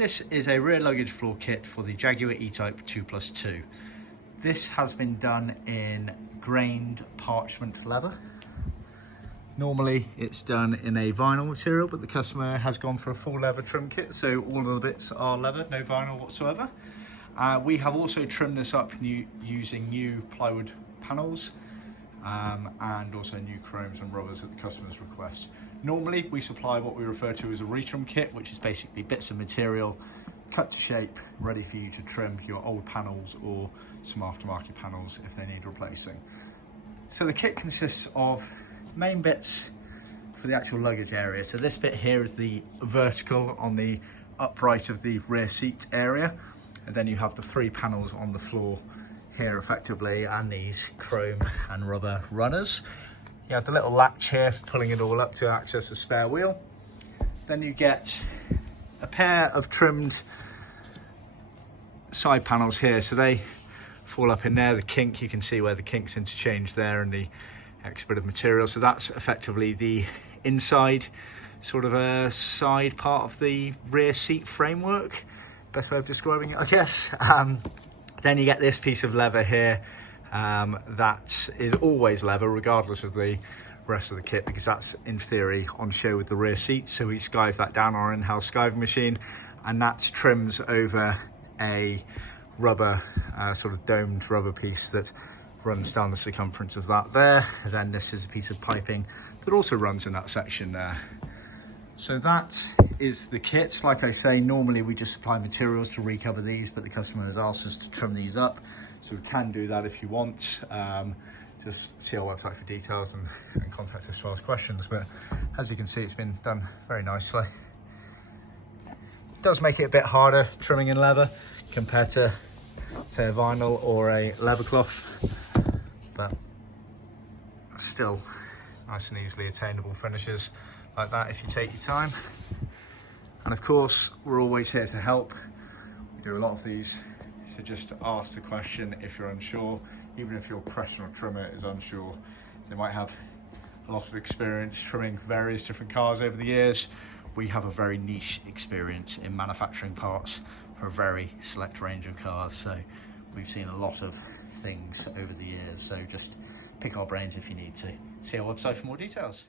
This is a rear luggage floor kit for the Jaguar E-Type 2+2. This has been done in grained parchment leather. Normally it's done in a vinyl material, but the customer has gone for a full leather trim kit, so all of the bits are leather, no vinyl whatsoever. We have also trimmed this up using new plywood panels and also new chromes and rubbers at the customer's request. Normally we supply what we refer to as a retrim kit, which is basically bits of material cut to shape, ready for you to trim your old panels or some aftermarket panels if they need replacing. So the kit consists of main bits for the actual luggage area. So this bit here is the vertical on the upright of the rear seat area, and then you have the three panels on the floor here effectively, and these chrome and rubber runners. You have the little latch here for pulling it all up to access a spare wheel. Then you get a pair of trimmed side panels here, so they fall up in there. The kink, you can see where the kink's interchanged there and the extra bit of material, so that's effectively the inside sort of a side part of the rear seat framework, best way of describing it, I guess. Then you get this piece of leather here that is always leather regardless of the rest of the kit, because that's in theory on show with the rear seat. So we skive that down our in-house skiving machine, and that trims over a rubber sort of domed rubber piece that runs down the circumference of that there. And then this is a piece of piping that also runs in that section there. So that is the kit. Like I say, normally we just supply materials to recover these, but the customer has asked us to trim these up, so we can do that if you want. Just see our website for details and contact us to ask questions. But as you can see, it's been done very nicely. It does make it a bit harder trimming in leather compared to, say, a vinyl or a leather cloth, but still nice and easily attainable finishes like that if you take your time. And of course, we're always here to help. We do a lot of these, so just ask the question if you're unsure. Even if your professional trimmer is unsure, they might have a lot of experience trimming various different cars over the years. We have a very niche experience in manufacturing parts for a very select range of cars, so we've seen a lot of things over the years. So just pick our brains if you need to. See our website for more details.